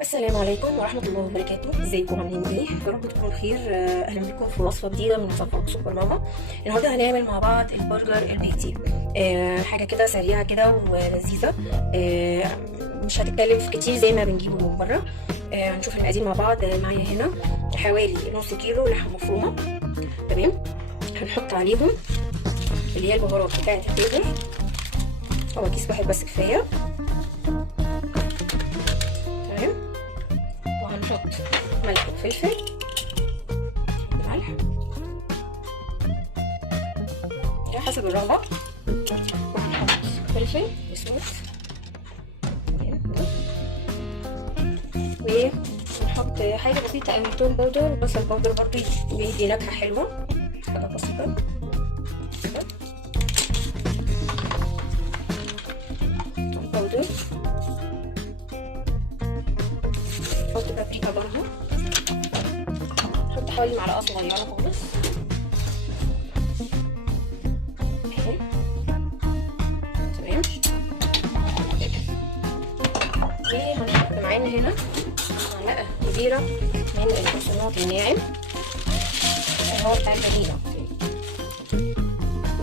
السلام عليكم ورحمة الله وبركاته. ازيكم عاملين ايه؟ يا رب تكونوا بخير. اهلا بكم في وصفة جديدة من وصفات سوبر ماما. النهارده هنعمل مع بعض البرجر البيتي. حاجة كده سريعة كده ولذيذة. مش هتتكلف كتير زي ما بنجيبه من بره. هنشوف المقادير مع بعض. معايا هنا حوالي نص كيلو لحمة مفرومة. تمام. هنحط عليهم اللي هي البهارات بتاعة الكيزر. هو كيس واحد بس كفاية. وهنحط ملح وفلفل، ملح على حسب الرغبة، وهنحط فلفل اسود، ونحط حاجة بسيطة اوي توم باودر وبصل باودر برضه بيدي نكهة حلوة. حاجة بسيطة كده، توم باودر، نحط بابريكا برضه، نحط حوالي معلقة صغيرة خالص. حلو تمام. وهنحط معانا هنا معلقة كبيرة من البقسماط الناعم اللي هو بتاع المدينة.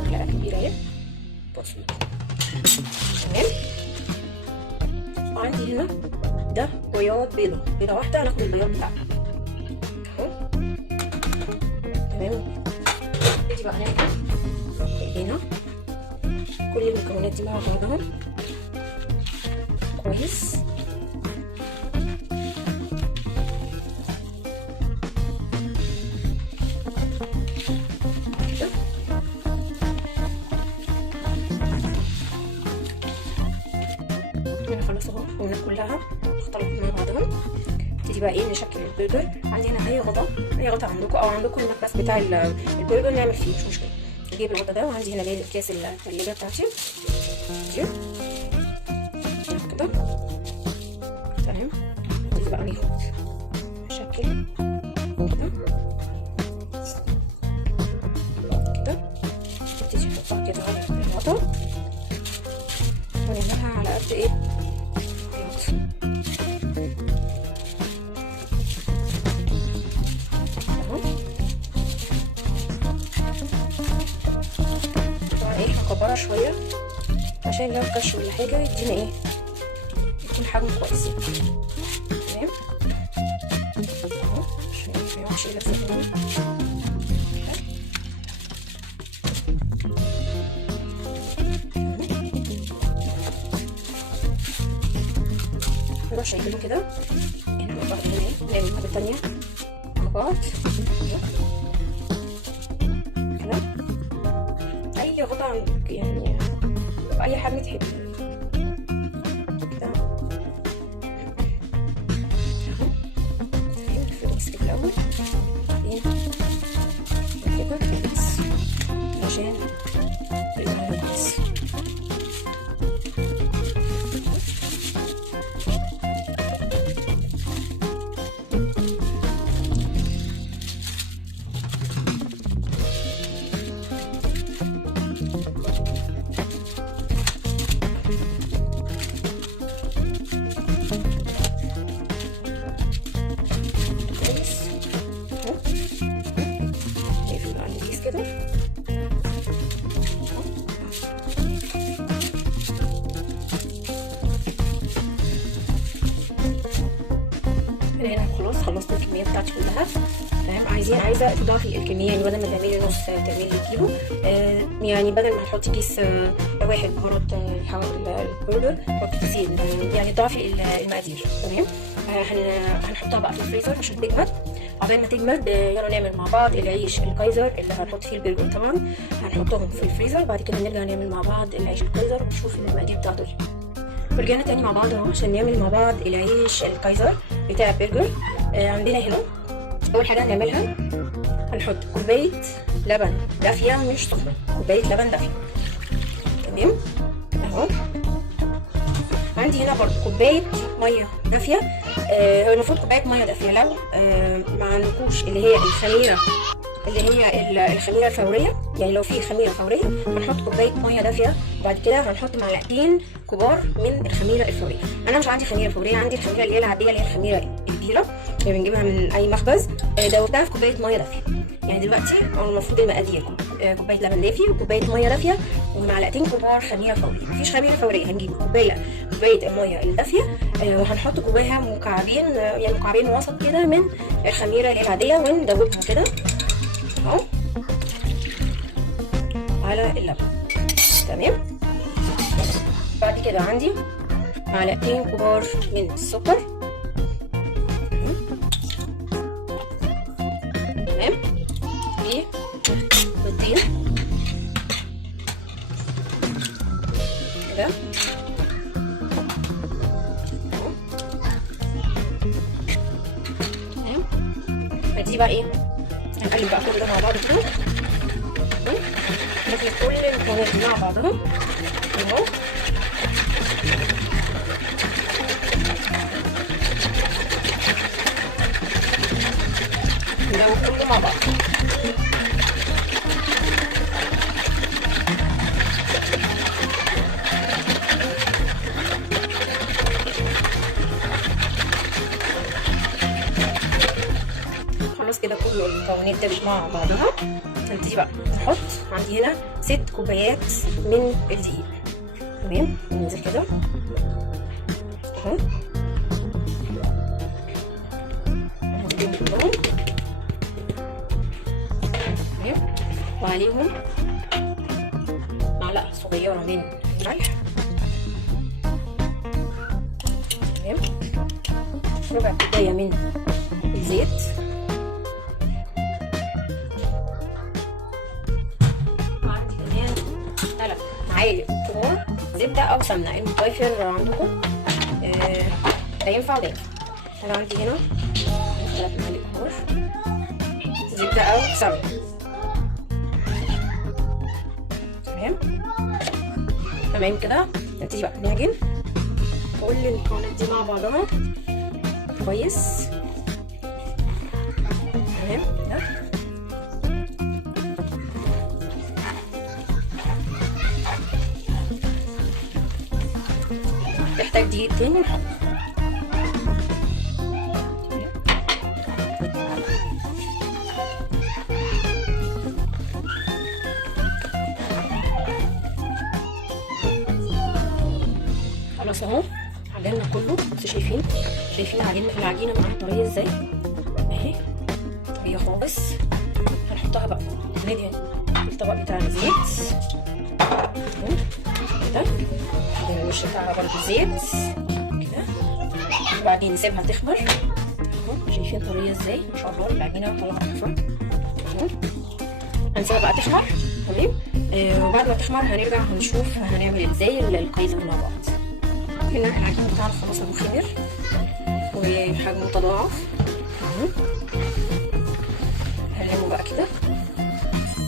معلقة كبيرة اهي بقسماط. تمام. وعندي هنا ده بياض بيضة واحدة، هناخد البياض بتاعها اهو. تمام. نبتدي بقى نعمل بايدينا كل المكونات دي مع بعضها كويس. خلاص اهو المكونات كلها اختلطت مع بعضها. نبتدي بقى ايه نشكل البرجر. عندي هنا اي غطا عندكم او عندكم المكبس بتاع البرجر نعمل فيه، مش مشكله. نجيب الغطا ده، وعندي هنا اكياس الثلاجه بتاعتي دي كده. تمام. نبتدي بقى ناخد نشكل كده كده. نبتدي نحطها كده على الغطا ونعملها على قد ايه هكبرها شويه عشان لو كش ولا حاجه يدينا ايه، يكون حجمه كويس. تمام اهو عشان ما يقعدش يلزق مني. نروح شايلينه كده. نعمل حاجه تانيه مع بعض كده. اي غطا عندك يعني اي حاجه تحبي كده اهو. نفرد كده الاول، بعدين كده بس عشان يبقى كويس. كده هنا خلاص خلصت الكميه بتاعتي كلها. تمام. عايزه تضافي الكميه، يعني بدل ما تعملي نص تعملي كيلو. يعني بدل ما تحطي كيس واحد بهارات البرجر حطي كيسين، يعني ضافي المقادير. تمام. هنحطها بقى في الفريزر عشان تجمد. عقبال ما تجمد يلا نعمل مع بعض العيش الكيزر اللي هنحط فيه البرجر. طبعا هنحطهم في الفريزر، بعد كده نرجع نعمل مع بعض العيش الكيزر ونشوف المقادير بتاعته. ورجعنا تاني مع بعض اهو عشان نعمل مع بعض العيش الكيزر بتاع البرجر. عندنا هنا اول حاجه هنعملها هنحط كوبايه لبن دافيه مش سخنه، كوبايه لبن دافيه. تمام اهو. عندي هنا برضو كوبايه ميه دافيه. هو المفروض كوبايه ميه دافيه. لو ما عندكوش اللي هي الخميره الفوريه يعني لو في خميره فوريه هنحط كوبايه ميه دافيه، وبعد كده هنحط معلقتين كبار من الخميره الفوريه. انا مش عندي خميره فوريه، عندي الخميره اللي هي العاديه اللي هي الخميره الكبيره اللي بنجيبها من اي مخبز. دوبتها في كوبايه ميه دافيه. يعني دلوقتي المفروض المقادير كوبايه لبن دافي وكوبايه ميه دافيه ومعلقتين كبار خميره فوريه. مفيش خميره فوريه هنجيب كوبايه الميه الدافيه، وهنحط جواها مكعبين، يعني مكعبين وسط كده من الخميره العاديه، وندوبها كده اهو على اللبن. تمام. بعد كده عندي معلقتين كبار من السكر. تمام. بيضتين كده. تمام. دي بقى ايه، هنقلب بقى كل ده مع بعض كده، نخلط كل المكونات مع بعضها اهو. ندوب كله مع بعض. خلاص كده كل المكونات دابت مع بعضها. هنبتدي بقى نحط عندي هنا 6 كوبايات من الدقيق. تمام. ننزل كده اهو، هنزلهم كلهم. تمام. وعليهم معلقه صغيره من الملح. تمام. ربع كوبايه من الزيت. معالق كبار زبده او سمنه، المتوفر عندكم ده ينفع وده ينفع. انا عندي هنا 3 معالق كبار زبده او سمنه. تمام كده. نبتدي بقى نعجن كل المكونات دي مع بعضها كويس. تمام كده. تحتاج دقيقتين ونحط. خلاص اهو عجننا كله. بصوا شايفين العجينه معاها طريه ازاي اهي، طريه خالص. هنحطها بقى ندهن الطبق بتاعنا زيت كده، الوش بتاعها برضه زيت كده، وبعدين نسيبها تخمر اهو. شايفين طريه ازاي ما شاء الله، العجينه طالعه تحفه اهو. هنسيبها بقى تخمر. تمام. وبعد ما تخمر هنرجع هنشوف هنعمل ازاي الكيزر مع بعض. هنا العجين بتاعنا خلاص اهو خمر وحجمه تضاعف اهو. هنقلبه بقى كده،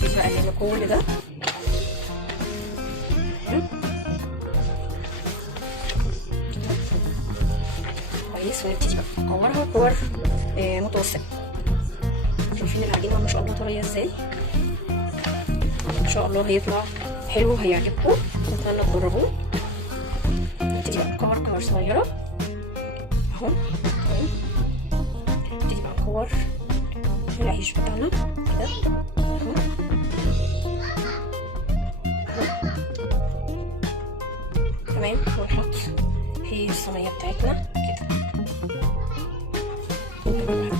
هنقلب كل ده كويس، ونبتدي بقى نكورها كور متوسطه. شايفين العجينه ما شاء الله طريه ازاي، ان شاء الله هيطلع حلو هيعجبكم، اتمنى تجربوه. نبتدي بقى نكور كور صغيره اهو. نبتدي بقى نكور العيش بتاعنا كده اهو. تمام. ونحط في الصينيه بتاعتنا كده. الناحيه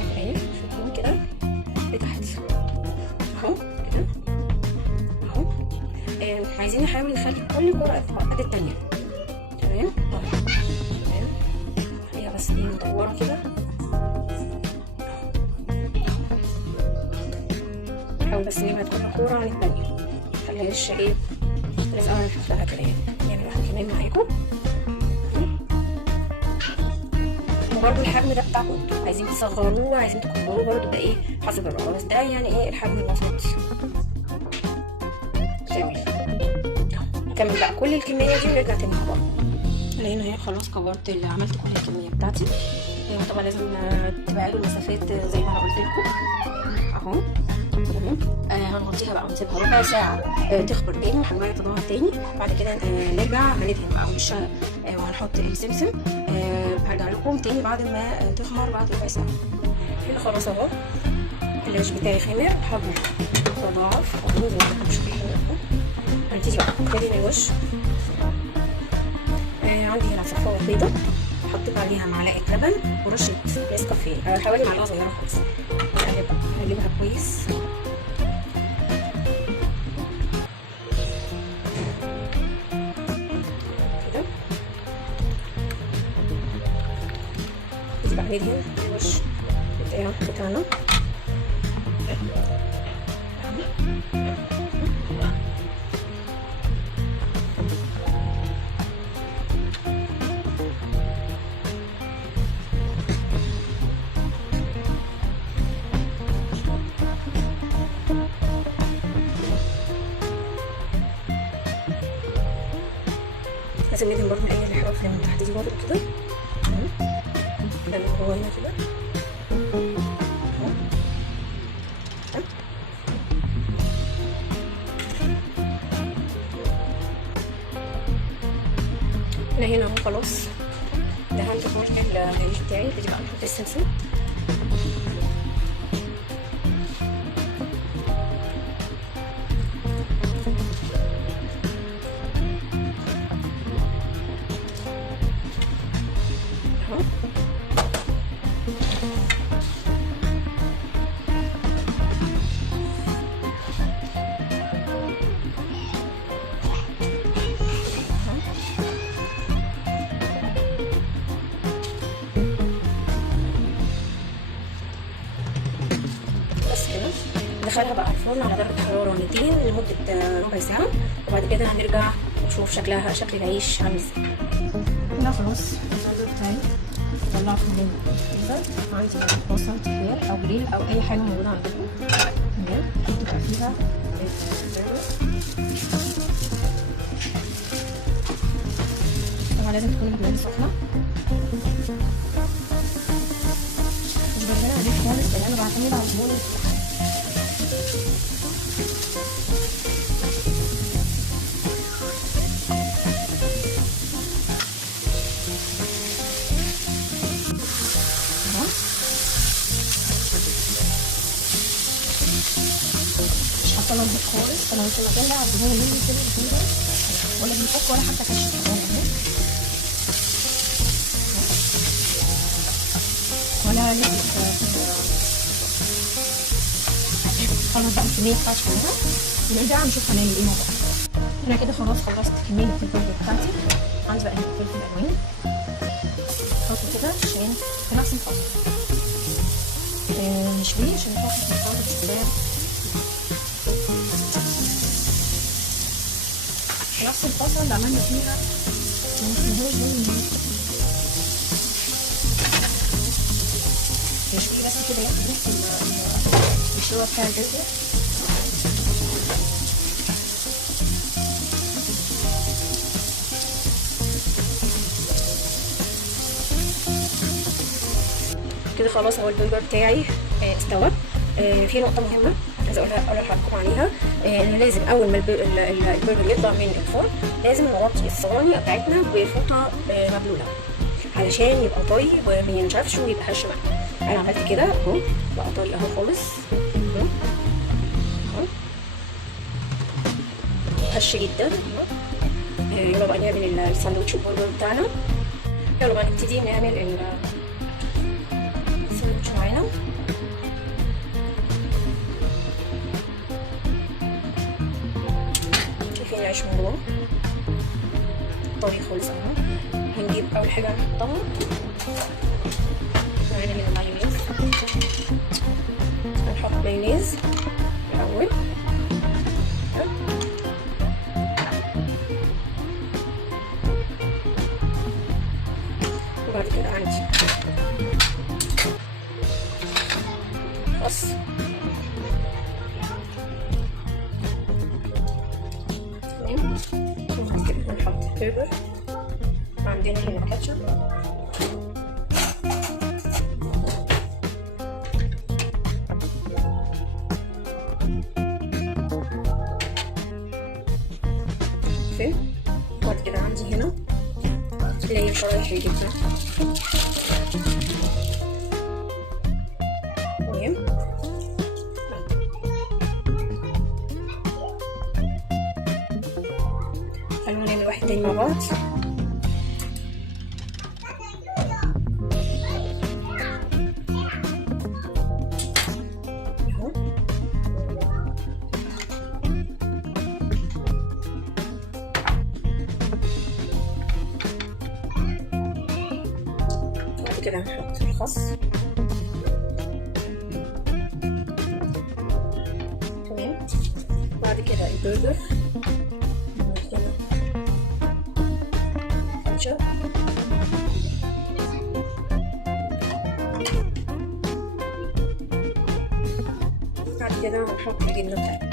التانيه شوفوا كده لتحت اهو كده اهو. عايزين نحاول نخلي كل كرة قد التانية. تمام اهو. تمام. هي بس ايه مدورة كده. نحاول بس نبعد كل كورة عن التانية، مخليهاش ايه لازم نحط لها كده يعني واحدة كمان معاكم. وبرده الحجم ده بتاعكم عايزين تصغروه عايزين تكبروه برده، ده ايه حسب الرغبة، بس ده يعني ايه الحجم الوسط. تمام. نكمل بقى كل الكمية دي ونرجع تاني مع بعض. هنا اهي خلاص كورت عملت كل الكمية بتاعتي يعني طبعا لازم تبعدوا المسافات زي ما انا قلت لكم اهو. هنغطيها بقى ونسيبها ربع ساعة تخمر تاني، هنغير طبقها تاني. بعد كده نرجع هندهن بقى وشها وهنحط السمسم. هرجع لكم تاني بعد ما تخمر بعد ربع ساعة. كده خلاص اهو العيش بتاعي خمر، هحضر تضاعف زي ما انتم شايفين. هنبتدي بقى ندهن الوش. عندي هنا صفارة بيضة حطيت عليها معلقة لبن ورشة نسكافيه، حوالي معلقة صغيرة خالص. هقلبها كويس. كده نبتدي بقى ندهن الوش بتاعنا. لازم ندهن برضه اي الحواف اللي من تحت دي برضه كده. ده من جوه هنا كده. انا هنا اهو خلاص دهنت كل العيش بتاعي. ابتدي بقى نحط السمسم. ندخلها بقى الفرن على درجة حرارة 200 لمدة ربع ساعة، وبعد كده هنرجع نشوف شكل العيش عامل ازاي. هنا خلاص البرجر بتاعي طلعته من الكيزر. عندي بصل تحمير او جريل او اي حاجة موجودة عندكم تمام. تبقى فيها البرجر. طبعا لازم تكون البلاد سخنة، مش بردانة عليه خالص لان انا بعتمد على الزبون. طلع زيت خالص. انا مش مكان بقى الدهون مني كده كده ولا بيفك ولا حتى كشف كمان اهو، ولا لسه خلاص بقى الكميه بتاعتي كلها. نرجع نشوف هنعمل ايه مع بعض. انا كده خلاص خلصت كميه البرجر بتاعتي. عندي بقى هنا فلفل الوان احطه كده عشان في نفس الفصل نشويه عشان نحط في الفرن بشكل نفس الفصل اللي عملنا فيها ما نسيبوش نشويه بس كده ياخد ريحة الشوا بتاع البرجر. كده خلاص اهو البرجر بتاعي استوى. في نقطة مهمة عايزة اقولها لكم عليها، ان لازم اول ما البرجر يطلع من الفرن لازم نغطي الصواني بتاعتنا بفوطة مبلولة علشان يبقى طري وما ينشفش ويبقى هش معانا. انا عملت كده اهو بقى طري اهو خالص اهو هش جدا. يلا بقى نعمل الساندوتش البرجر بتاعنا. يلا بقى نبتدي نعمل الساندوتش معانا. شايفين العيش من جوه طري خالص اهو. هنجيب اول حاجه نحطها نعمل المايونيز. هنحط مايونيز الاول وبعد كده عندي خس تمام. وبعد كده هنحط برجر. عندنا هنا كاتشب شرايح الجبنة. تمام. خلونا نعمل واحد تاني مع بعض. بعد كده هنحط الخس. تمام. بعد كده البرجر. بعد كده كاتشب. بعد كده هنحط الجبنة بتاعتنا.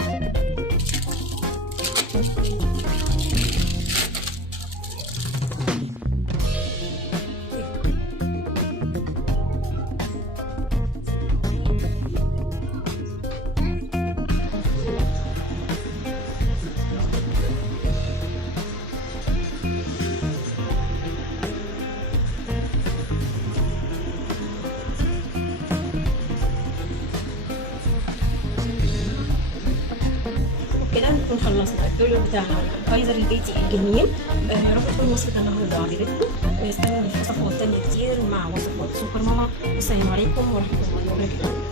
كده نكون خلصنا البرجر بتاعنا الكيزر البيتي الجميل. يا رب تكون وصفة النهارده عجبتكم. استنوا وصفات تانية كتير مع وصفات سوبر ماما. والسلام عليكم ورحمة الله وبركاته.